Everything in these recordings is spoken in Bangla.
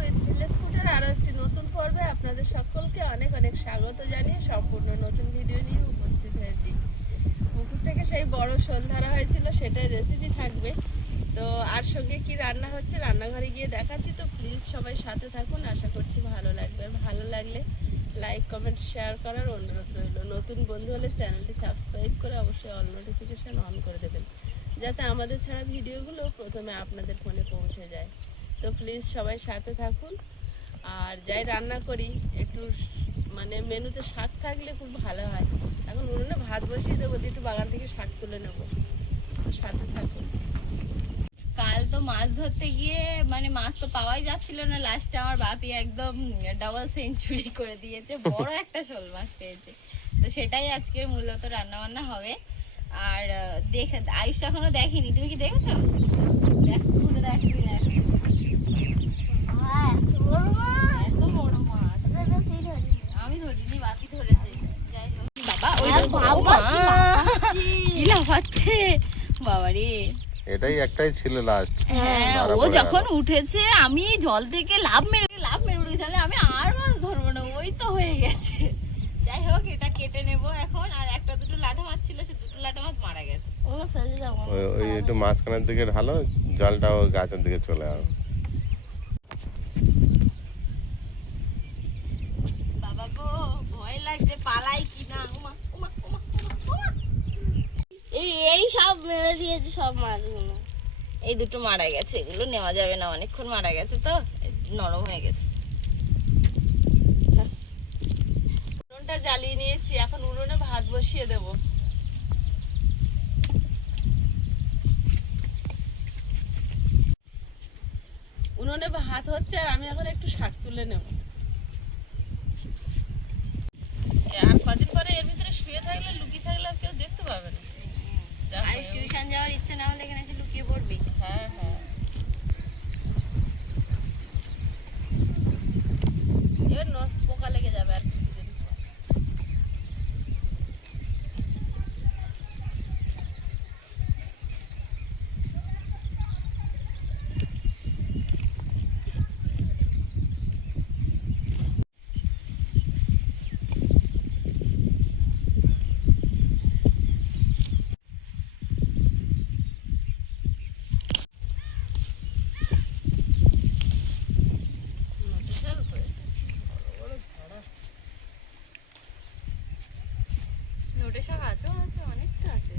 উইথ ভিলেজ ফুডের আরো একটি নতুন পর্বে আপনাদের সকলকে অনেক অনেক স্বাগত জানিয়ে সম্পূর্ণ নতুন ভিডিও নিয়ে উপস্থিত হয়েছি। পুকুর থেকে সেই বড় শোল ধরা হয়েছিল, সেটাই রেসিপি থাকবে। তো আর সঙ্গে কি রান্না হচ্ছে রান্নাঘরে গিয়ে দেখাচ্ছি। তো প্লিজ সবাই সাথে থাকুন, আশা করছি ভালো লাগবে। ভালো লাগলে লাইক কমেন্ট শেয়ার করার অনুরোধ রইল। নতুন বন্ধু হলে চ্যানেলটি সাবস্ক্রাইব করে অবশ্যই অল নোটিফিকেশান অন করে দেবেন, যাতে আমাদের ছাড়া ভিডিওগুলো প্রথমে আপনাদের ফোনে পৌঁছে যায়। তো প্লিজ সবাই সাথে থাকুন। আর যাই রান্না করি একটু মানে মেনুতে শাক থাকলে খুব ভালো হয়। এখন উনুনে ভাত বসিয়ে দেবো, একটু বাগান থেকে শাক তুলে নেবো। তো সাথে থাকুন। কাল তো মাছ ধরতে গিয়ে মানে মাছ তো পাওয়াই যাচ্ছিল না, লাস্টে আমার বাপি একদম ডাবল সেঞ্চুরি করে দিয়েছে, বড় একটা শোল মাছ পেয়েছে। তো সেটাই আজকে মূলত রান্না বান্না হবে। আর দেখে আয়ুষ এখনো দেখিনি, তুমি কি দেখেছো? দেখ ঘুরে দেখ, তুই দেখ। এত বড় মাছ আমি ধরিনি, বাপি ধরেছে। যাই হোক বাবা, ওই কি লাফাচ্ছে বাবা রে। এটাই একটাই ছিল লাস্ট। হ্যাঁ, ও যখন উঠেছে আমি জল থেকে লাভ মেরে উঠেছি, আমি আর মাছ ধরবো না, ওই তো হয়ে গেছে। যাই হোক, এটা কেটে নেব এখন। আর একটা দুটো লাঠা মাছ ছিল, সে দুটো লাঠা মাছ মারা গেছে। ওই একটু মাঝখানের দিকে ঢালো, জলটাও গাছের দিকে চলে যাবে। বাবা গো, ভয় লাগছে, পালাই কি না। এই সব মেরে দিয়েছে সব মাছগুলো। এই দুটো মারা গেছে, এগুলো নেওয়া যাবে না, অনেকক্ষণ মারা গেছে তো নরম হয়ে গেছে। উনুনটা জ্বালিয়ে নিয়েছি, এখন উনুনে ভাত বসিয়ে দেব। উনুনে ভাত হচ্ছে আর আমি এখন একটু শাক তুলে নেব। আর কদিন পরে এর ভিতরে শুয়ে থাকলে লুকিয়ে থাকলে আর কেউ দেখতে পাবে না। আয়ুষ টিউশন যাওয়ার ইচ্ছে না হলে এখানে এসে লুকিয়ে পড়বি। হ্যাঁ হ্যাঁ, এবার পোকা লেগে যাবে আর কিছুদিন পর। নোটে শাক আছে অনেকটা আছে,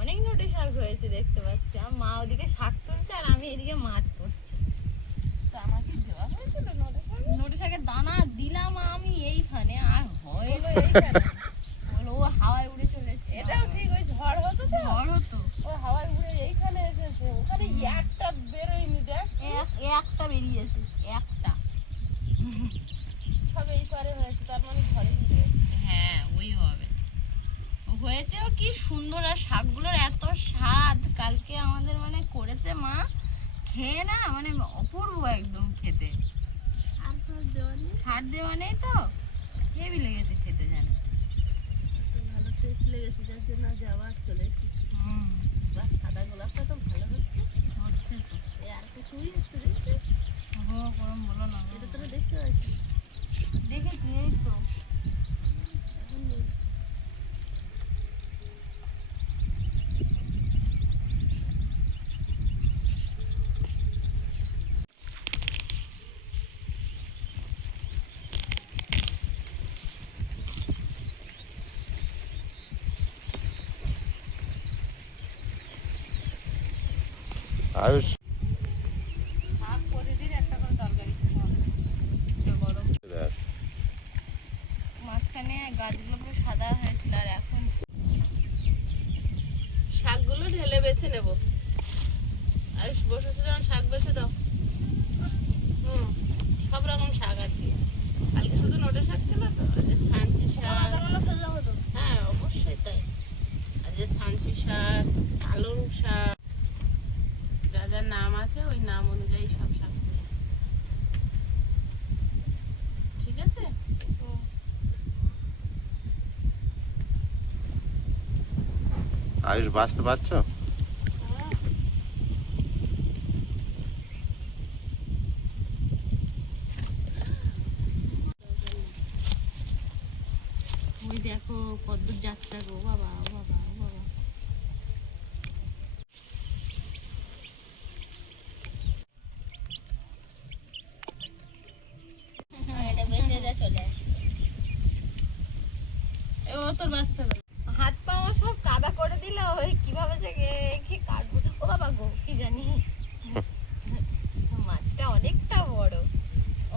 অনেক নোটে শাক হয়েছে দেখতে পাচ্ছি। আর মা ওদিকে শাক তুলছে আর আমি এদিকে মাছ করছি। তো আমাকে দেওয়া হয়েছিল নোটে শাকের দানা দিলাম আমি এইখানে, আর হয় এইখানে। ও হাওয়ায় উড়ে চলে এসছে। এটাও ঠিক, ওই ঝড় হতো তো, ঝড় হতো, ও হাওয়ায় উড়ে এইখানে এসেছে। ওখানে একটা বেরোয়নি, দেখ একটা বেরিয়েছে, একটা। সব এই পারে হয়েছে, তার মানে ঘরে উড়ে। হ্যাঁ ওই হবে হয়েছেও কি সুন্দর। আর শাকগুলোর এত স্বাদ, কালকে আমাদের মানে করেছে মা, খেয়ে না মানে অপূর্ব একদম খেতে। সার দেওয়া নেই তো, হেভি লেগেছে খেতে, জানো ভালো টেস্ট লেগেছে, যাচ্ছে না যাওয়া চলে এসেছি। বাহ, সাদা গোলাপটা তো ভালো হচ্ছে। হচ্ছে তো। আর তো শুই এসছে, দেখছিস? গরম বলো না, এটা তোরা দেখতে পাচ্ছি। দেখেছি এই তো। এখন নেই। আয়ুষ শাক প্রতিদিন একটা করে তরকারি খেতে হবে, এটা গরম। মাঝখানে গাছগুলো পুরো সাদা হয়েছিল, আর এখন শাকগুলো ঢেলে বেছে নেব। আয়ুষ বসেছে যখন শাক বেছে দাও। সব রকম শাক আছে, কালকে শুধু নোটে শাক ছিল তো, আর যে সাঞ্চি শাক। হ্যাঁ অবশ্যই তাই। আর যে সাঞ্চি শাক, পালং শাক, যা যা নাম আছে ওই নাম অনুযায়ী সব শাক তুলেছি। ঠিক আছে। আয়ুষ বাঁচতে পারছো? তোর বাঁচতে হবে। হাত পা আমার সব কাদা করে দিল, ওই কিভাবে যে কি কাটবো। ও বাবা গো, কি জানি। মাছটা অনেকটা বড়,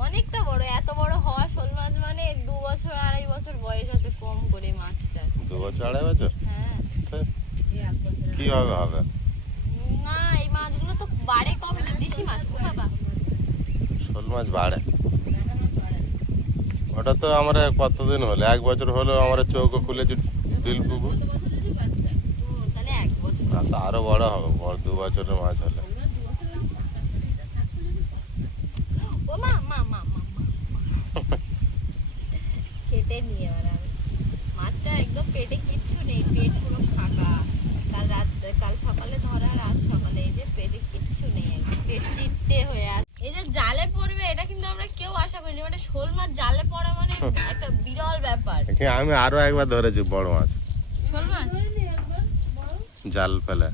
অনেকটা বড়। এত বড় হওয়া শোল মাছ মানে 2 বছর 2.5 বছর বয়স আছে কম করে মাছটা। 2 বছর 2.5 বছর? হ্যাঁ। কিভাবে হবে? না, এই মাছগুলো তো বাড়ে কম, এটা দেশি মাছ। ও বাবা, শোল মাছ বাড়ে? ওটা তো আমরা কতদিন হলো, 1 বছর হলো আমরা চৌকো খুলেছি বিল পুকুর। তাহলে 1 বছর। আর তো আরো বড় হবে, 2 বছরের মাছ হলে। ও মা মা মা মা কেটে নিয়ে এবার আমি মাছটা একদম পেটে কিচ্ছু নেই, পেট পুরো ফাঁকা। কাল সকালে ধরা, রাত সকালে এই যে পেটে কিচ্ছু নেই, একদম পেট চিটে হয়ে আছে। এই যে জালে পড়বে এটা কিন্তু আমরা কেউ আশা করিনি, মানে শোল মাছ জালে পড়া মানে একটা বিরল ব্যাপার। আমি আরো একবার ধরেছি বড় মাছ, শোল মাছ জাল ফেলে।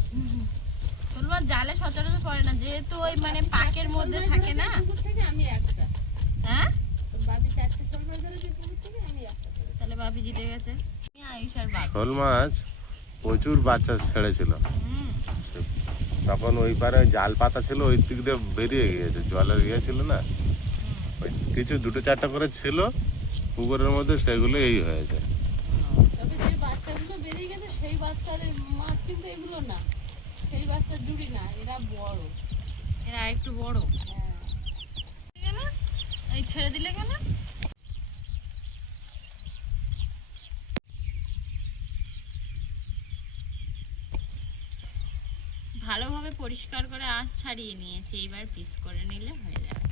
শোল মাছ জালে সচরাচর পড়ে না, যেহেতু ওই মানে পাকের মধ্যে থাকে না। আমি একটা, হ্যাঁ, বাপি 4টে শোল মাছ ধরেছে পুকুর থেকে, আমি একটা ধরেছি। তাহলে বাপি জিতে গেছে। আয়ুষ আর বাপি। শোল মাছ প্রচুর বাচ্চা ছেড়েছিল, হুম। তখন ওই পারে জাল পাতা ছিল, ওই দিক দিয়ে বেরিয়ে গিয়েছে, জলের ইয়ে ছিল না, ওই কিছু 2-4টা করে ছিল পুকুরের মধ্যে, সেগুলো এই হয়েছে। তবে যে বাচ্চাগুলো বেরিয়ে গেছে সেই বাচ্চার মাছ কিন্তু এগুলো না, সেই বাচ্চার জুড়ি না, এরা বড়। এরা একটু বড়। হ্যাঁ। এই ছেড়ে দিলে কেন? ভালোভাবে পরিষ্কার করে আঁশ ছাড়িয়ে নিয়েছি, এবার পিস করে নিলে হয়ে যাবে।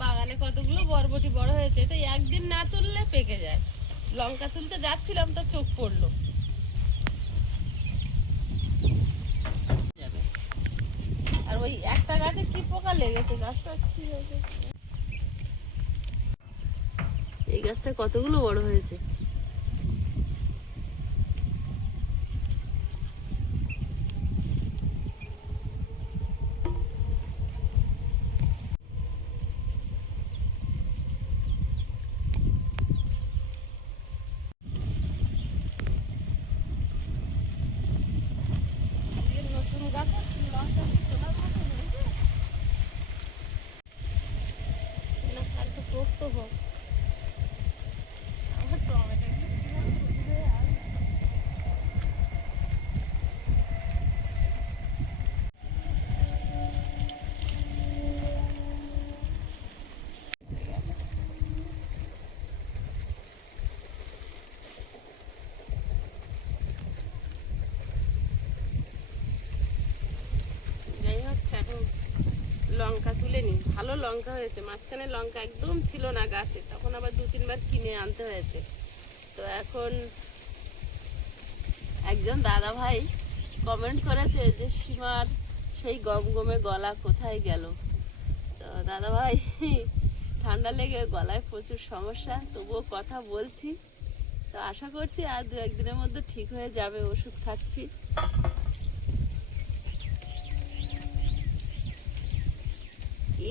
বাগানে কতগুলো বরবটি বড় হয়েছে, তো একদিন না তুললে পেকে যায়। লঙ্কা তুলতে যাচ্ছিলাম, তো চোখ পড়লো। যাবে। আর ওই একটা গাছে কি পোকা লেগেছে, গাছটা কি হয়েছে? এই গাছটা কতগুলো বড় হয়েছে। নতুন গাছ লঙ্কা তোলার মতো হয়েছে না, কালকে পোক্ত হোক। আমার টমেটো লঙ্কা তুলে নি, ভালো লঙ্কা হয়েছে। মাঝখানে লঙ্কা একদম ছিল না গাছে, তখন আবার 2-3 বার কিনে আনতে হয়েছে। তো এখন একজন দাদা ভাই কমেন্ট করেছে যে সীমার সেই গমগমে গলা কোথায় গেল। তো দাদা ভাই, ঠান্ডা লেগে গলায় প্রচুর সমস্যা, তবুও কথা বলছি। তো আশা করছি আর 2-1 দিনের মধ্যে ঠিক হয়ে যাবে, ওষুধ খাচ্ছি।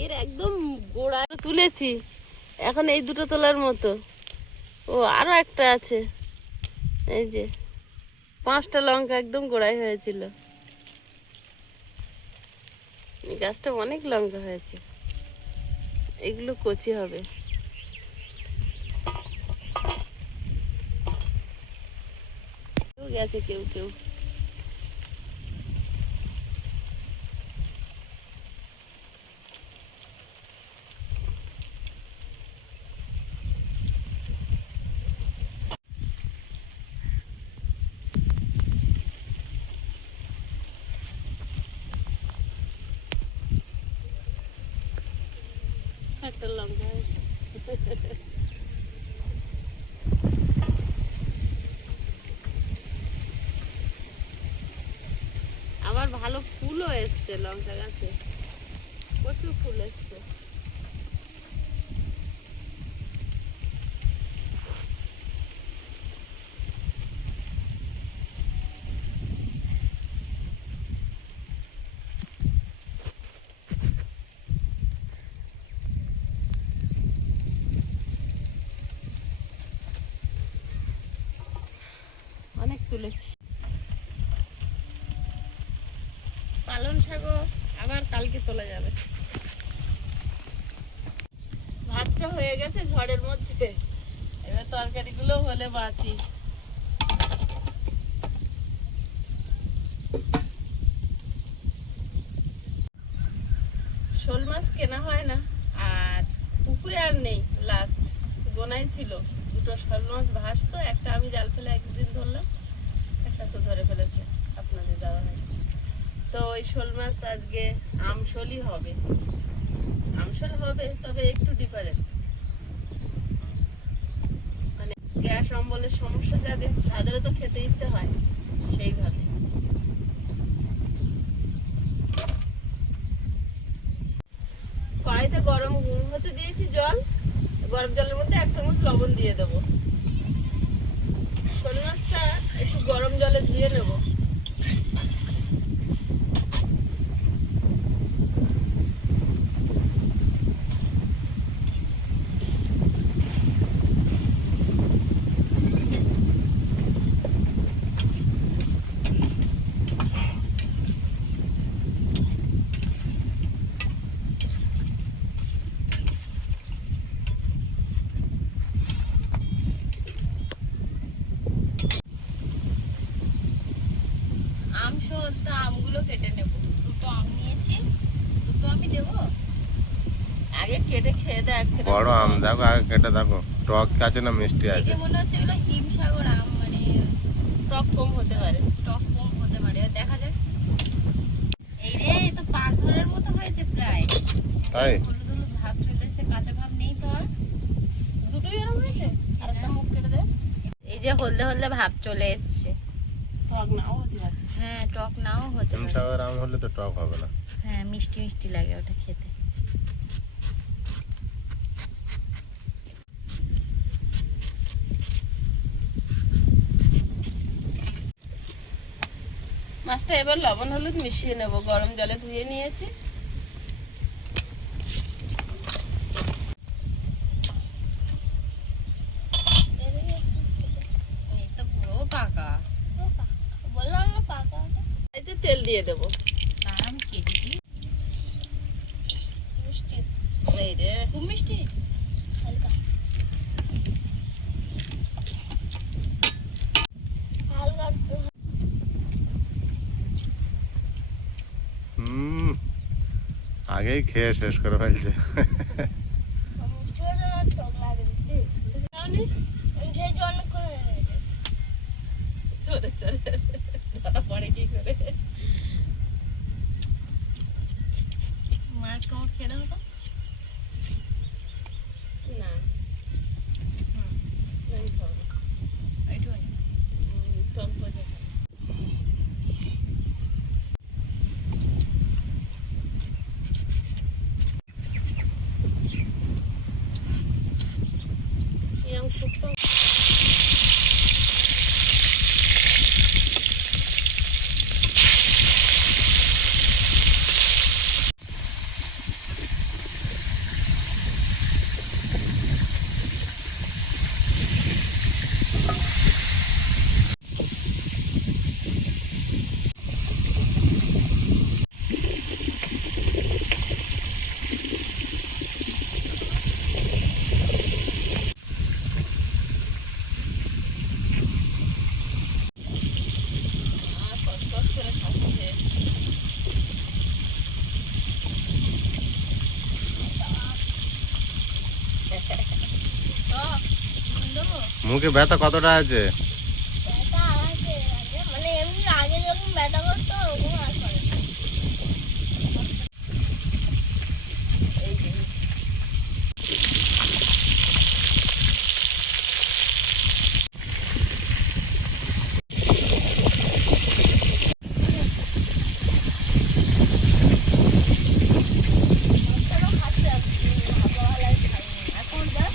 এর একদম গোড়া তুলেছি, এখন এই দুটো তোলার মতো। ও আরো একটা আছে, এই যে 5টা লঙ্কা একদম গোড়ায় হয়েছিল। এই গাছটা অনেক লঙ্কা হয়েছে, এগুলো কচি হবে। গেছে কেউ কেউ। একটা লঙ্কা হয়েছে। আবার ভালো ফুলও এসছে লঙ্কা গাছে, প্রচুর ফুল এসছে। তুলেছি। পালং শাকও আবার কালকে তোলা যাবে। ভাতটা হয়ে গেছে ঝড়ের মধ্যে, এবার তরকারিগুলো হলে বাঁচি। শোল মাছ কেনা হয় না, আর পুকুরে আর নেই। লাস্ট গোনাই ছিল, দুটো শোল মাছ ভাসতো, একটা আমি জাল ফেলে একদিন ধরলাম, একটা তো ধরে ফেলেছে আপনাদের দাদা ভাই। তো ওই শোল মাছ আজকে আমশোলই হবে, আমশোল হবে, তবে একটু ডিফারেন্ট। মানে গ্যাস অম্বলের সমস্যা যাদের, তাদেরও তো খেতে ইচ্ছা হয় সেইভাবে। কড়াইতে গরম হতে দিয়েছি জল, গরম জলের মধ্যে 1 চামচ লবণ দিয়ে দেবো। শোল মাছটা একটু গরম জলে ধুয়ে নেব। আমসত্ত্বা আমগুলো কেটে নেব। দুটো আম নিয়েছি, দুটো আমি দেবো। আগে কেটে খেয়ে দেখ। বড় আম দেখো, আগে কেটে দেখো টক আছে না মিষ্টি আছে। দেখে মনে হচ্ছে এগুলো হিমসাগর আম, মানে টক কম হতে পারে। টক কম হতে পারে, এবার দেখা যাক। এই রে, এ তো পাক ধরার মতো হয়েছে প্রায়। তাই হলুদ হলুদ ভাব চলে এসেছে, কাঁচা ভাব নেই তো আর। দুটোই এরকম হয়েছে, আর একটা মুখ কেটে দে। এই যে হলদে হলদে ভাব চলে এসছে। টক নাও হতে পারে। হ্যাঁ, টক নাও হতে পারে। হিমসাগর আম হলে তো টক হবে না। হ্যাঁ, মিষ্টি মিষ্টি লাগে ওটা খেতে। মাছটা এবার লবণ হলুদ মিশিয়ে নেব, গরম জলে ধুয়ে নিয়েছি। এই তো পুরো পাকা। বললাম না পাকা। এতে তেল দিয়ে দেবো। না, আমি কেটে দিই। মিষ্টি এই রে, খুব মিষ্টি। হালকা হালকা আগেই খেয়ে শেষ করে ফেলছে। মিষ্টি হয়ে যাওয়ার টক লাগে বেশি। আমি খেয়েছি অনেকক্ষণ হয়ে গেছে। চলে চলে ধরা পড়ে কি করে। মাছ কেমন খেয়ে দাও তো। না আমি খাবো না। এইটুখানি। টক ভজা খাবো। এরকম খুব টক। কষ্ট করে খাচ্ছে। মুখে ব্যথা কতটা আছে? ব্যথা আছে, মানে এমনি আগে যখন ব্যথা করতো ওরকম আর করে না। এই যে বাচ্চারাও খাচ্ছে হালকা খাইনি। এখন দেখ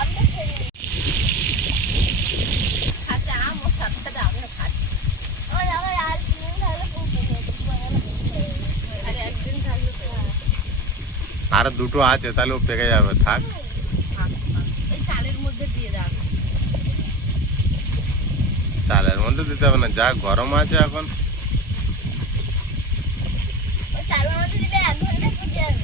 আমটা খেয়ে নিই। খাচ্ছে আম, ওর সাথে সাথে আমিও খাচ্ছি। আমার আবার আর 3 দিন থাকলে খুব খেতে হতো, খুব ভালো খেতে হতো। আর একদিন থাকলে তো আর দুটো আছে, তাহলে ও পেকে যাবে। থাক। এই চালের মধ্যে দিয়ে দাও। চালের মধ্যে দিতে হবে না, যা গরম আছে এখন। ওই চালের মধ্যে দিলে 1 ঘন্টা ফুটে যাবে।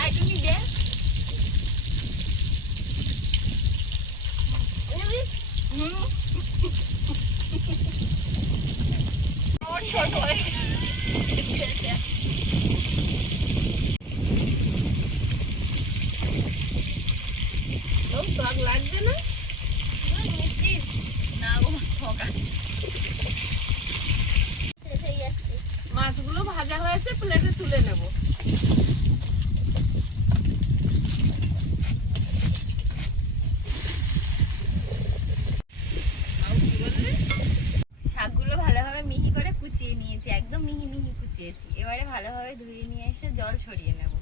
আর তুমি দে। টক লাগবে না? মিষ্টি না গো ঠক আছে। শেষ হয়ে যাচ্ছে। মাছগুলো ভাজা হয়েছে, প্লেটে তুলে নেব। শাকগুলো ভালোভাবে মিহি করে কুচিয়ে নিয়েছি, একদম মিহি মিহি কুচিয়েছি। এবারে ভালোভাবে ধুয়ে নিয়ে এসে জল ছড়িয়ে নেব।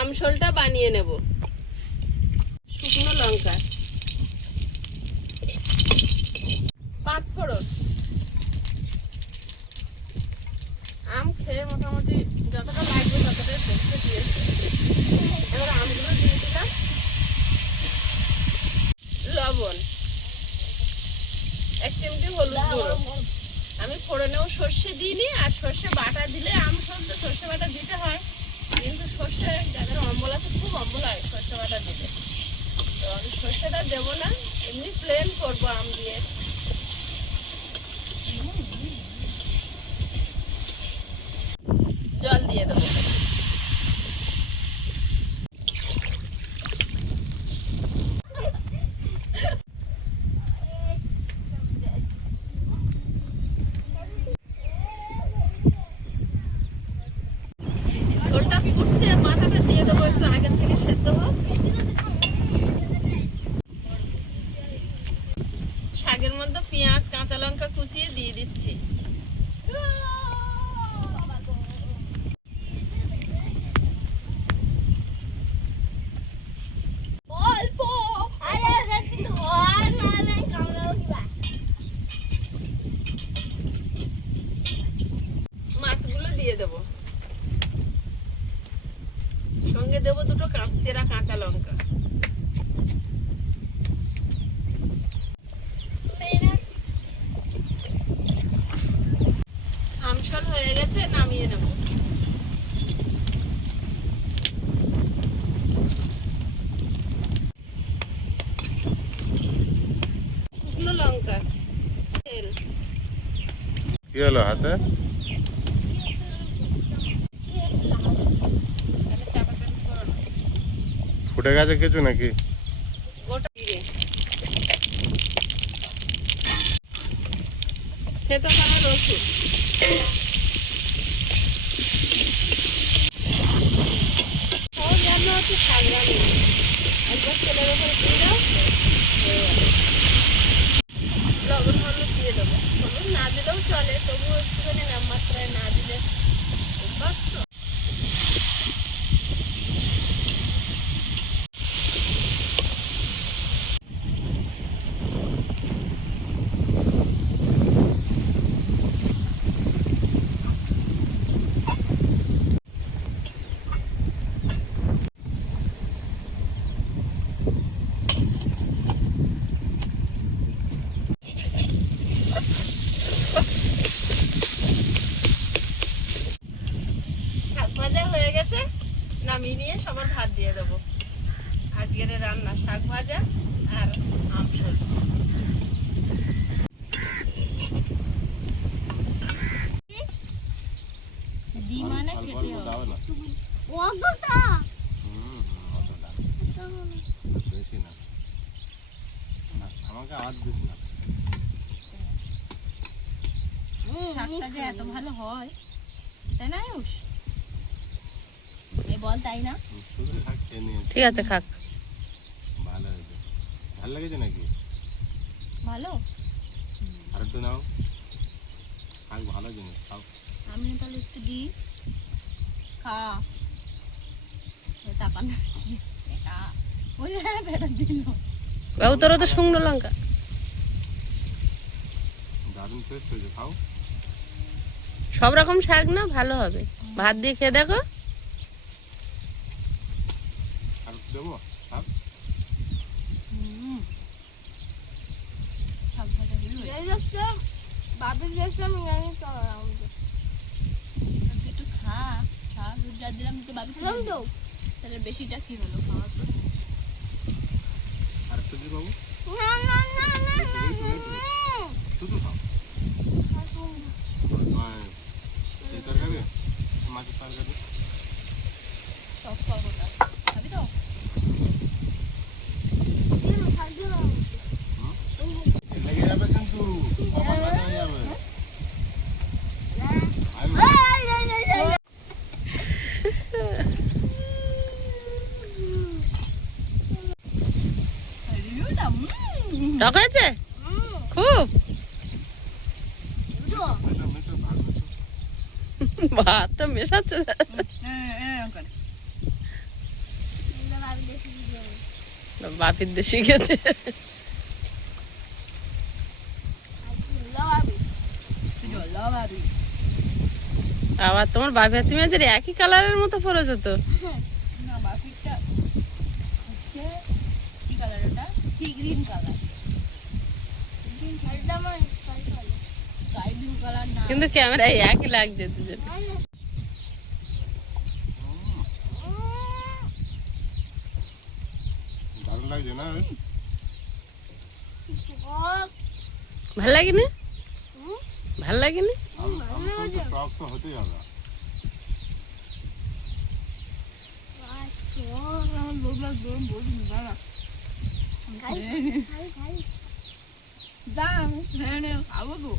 আমশোলটা বানিয়ে নেব। শুকনো লঙ্কা, 5 ফোড়ন। আম খেয়ে মোটামুটি যতটা লাগবে ততটাই দেখতে দিয়েছি। এবার আমগুলো দিয়ে দিলাম, লবণ, 1 চিমটি হলুদ গুঁড়ো। আমি ফোড়নেও সর্ষে দিইনি, আর সর্ষে বাটা দিলে আম সব সর্ষে বাটা দিতে হয়, কিন্তু সর্ষে যাদের অম্বল আছে খুব অম্বল হয় সর্ষে বাটা দিলে, তো আমি সর্ষেটা দেবো না, এমনি প্লেন করবো আম দিয়ে। জল দিয়ে দেবো। ঝোলটা ফুটছে, মাথাটা দিয়ে দেবো একটু আগের থেকে সেদ্ধ হোক। শাকের মধ্যে পেঁয়াজ কাঁচা লঙ্কা কুচিয়ে দিয়ে দিচ্ছি। অল্প। আরে ওটা কিন্তু হয় না, আমি কামড়াবো কিবা। মাছগুলো দিয়ে দেবো, সঙ্গে দেবো 2টো চেরা কাঁচা লঙ্কা। আমশাল হয়ে গেছে, নামিয়ে নেব। শুকনো লঙ্কা, তেল। কি হলো হাতে? তাহলে চাপাচাপি করো না। ফুটে গেছে কিছু নাকি? গোটা জিরে, খেতে পারা রসুন, সব রান্না হচ্ছে শাক রান্না। একবার তেলের উপরে দিয়ে দাও, হয়ে গেল। লবণ হলুদ দিয়ে দেবো, হলুদ না দিলেও চলে, তবুও একটুখানি নামমাত্রায় না দিলে অভ্যাস তো। শাক ভাজা হয়ে গেছে, নামিয়ে নিয়ে সবার ভাত দিয়ে দেবো। আজকের রান্না শাক ভাজা আর আমশোল। দি মানে অল্প খেতে অল্প হবে। দাও না। অতটা? অতটা। বেশি না। না, আমাকে আর দিস না। শাকটা যে এত ভালো হয়, তাই না আয়ুষ? এই বল তাই না? শুধু শাক খেয়ে নিয়েছি, ঠিক আছে, খাক। ভালো হয়েছে। ভালো লেগেছে নাকি? ভালো। আর একটু নাও, শাক ভালো জিনিস, খাও। আমি তাহলে একটু দিই, খা। টাকা না কি আছে, খা। ওই হ্যাঁ বেটা দিল বাবু তোর তো শুকনো লঙ্কা দারুণ টেস্ট হয়েছে, খাও। সব রকম শাক না ভালো হবে, ভাত দিয়ে খেয়ে দেখো। আর দেবো শাক? সব ভালো হলো এই দেখছো বাপের দেখলাম আমি তো একটু খা খা দুধ যা দিলাম তো বাবি খেলাম তো তাহলে বেশিটা কি হলো খাওয়ার পর আর একটু দিয়ে বাবু, না না না না শুধু খাও। এই তরকারি, মাছের তরকারি। সব খাবো না খাবি তো লেগে যাবে কিন্তু, কপাল বাজে হয়ে যাবে। টক হয়েছে খুব, ভাতটা মেশাচ্ছে। বাপির দেশে গেছে। আবার তোমার বাপি আর তুমি আজ একই কালারের মতো পরেছো তো। না বাপিটা হচ্ছে কি কালার ওটা sea green colour sky blue colour না কিন্তু ক্যামেরায় একই লাগছে দুজন। দারুণ লাগছে না? ভাল লাগেনি? ভাল লাগেনি? আমি তো টক তো হতেই হবে। আমার লোক লাগবে বলুন দাঁড়া দাম হ্যাঁ খাবো তো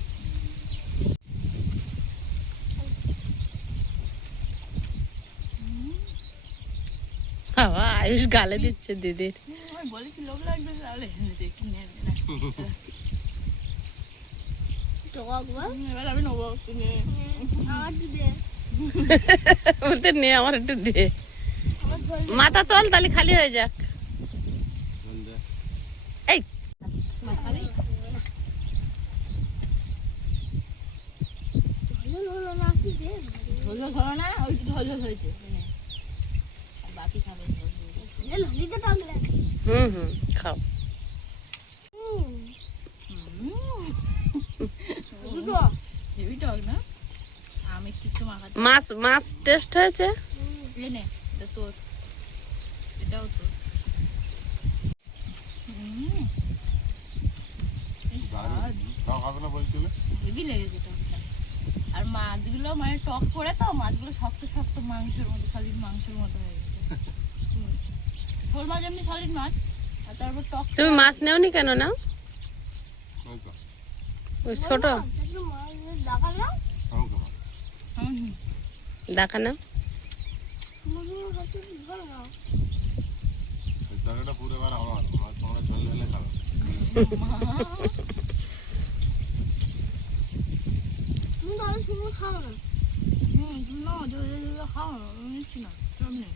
বাবা আয়ুষ গালে দিচ্ছে দিদির। আমি বলেছি লোক লাগবে তাহলে একটু নেবে না এবার আমি নেবো কিনে বলতে নে আমার একটু দে, মাথা তোল তাহলে খালি হয়ে যাক। এই ঝোল খাবো না ওই তো ঝোল হয়েছে বাকি খাবে হুম খাও। হেভি টক না আমি কিছু মাখাতে মাছ টেস্ট হয়েছে। এনে এটা তোর এটাও তোর টক হবে না বলছিলে? হেভি লেগেছে টকটা আর মাছগুলো মানে টক করে তো মাছগুলো শক্ত শক্ত মাংসের মতো সলিড মাংসের মতো হয়ে গেছে শোল মাছ এমনি সলিড মাছ আর তারপর টক তুমি মাছ নেওনি কেন নাও? ওই তো, ওই ছোট দেখা নাও। এই তরকারিটা পুরো এবার আমার, তোমরা ঝোল ঢেলে খাবে। খাও না ঝোল ঝোল খাও না নিচ্ছি না সব নেই